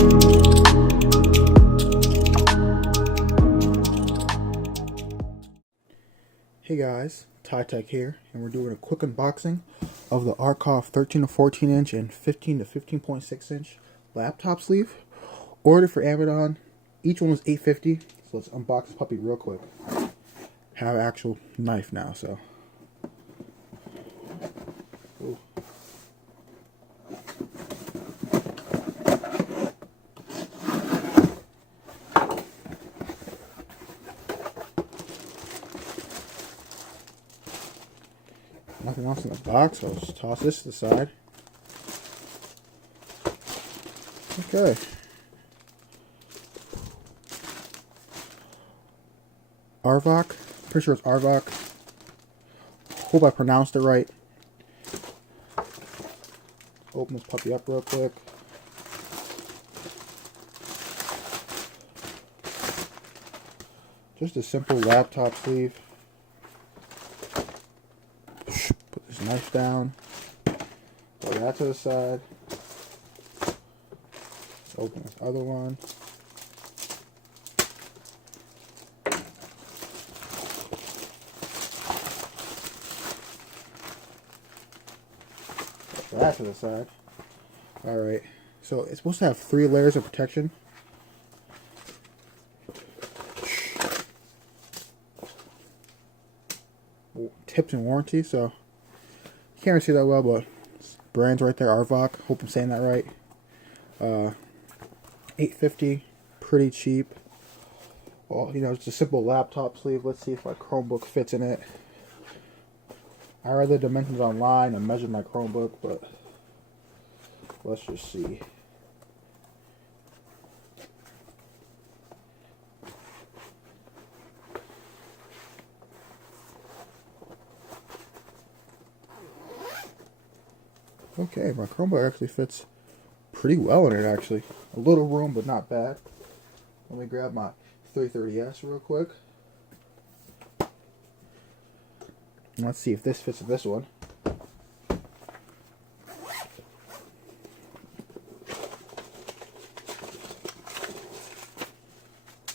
Hey guys, TyTech here, and we're doing a quick unboxing of the Archov 13 to 14 inch and 15 to 15.6 inch laptop sleeve. Ordered for Amazon. Each one was $8.50, so let's unbox this puppy real quick. Have an actual knife now, so. Ooh. Nothing else in the box, so I'll just toss this to the side. Okay. Arvok. Pretty sure it's Arvok. Hope I pronounced it right. Open this puppy up real quick. Just a simple laptop sleeve. Put this knife down. Put that to the side. Let's open this other one. Put that to the side. Alright, so it's supposed to have 3 layers of protection. Tips and warranty, so you can't really see that well, but brand's right there, Arvok. Hope I'm saying that right. $8.50, pretty cheap. Well, you know, it's a simple laptop sleeve. Let's see if my Chromebook fits in it. I read the dimensions online and measured my Chromebook, but let's just see. Okay, my Chromebook actually fits pretty well in it, actually. A little room, but not bad. Let me grab my 330S real quick. Let's see if this fits in this one. Put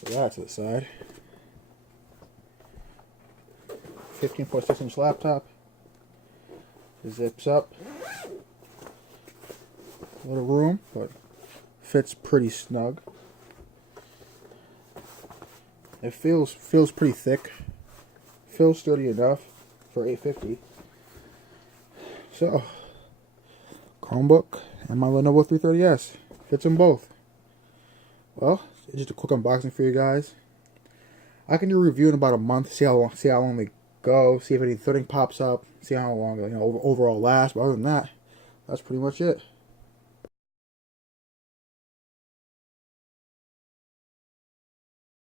that to the side. 15.6 inch laptop. It zips up. A little room, but fits pretty snug. It feels pretty thick. Feels sturdy enough for $8.50. So, Chromebook and my Lenovo 330S fits them both. Well, it's just a quick unboxing for you guys. I can do a review in about a month. See how long they go. See if any threading pops up. See how long overall lasts. But other than that, that's pretty much it.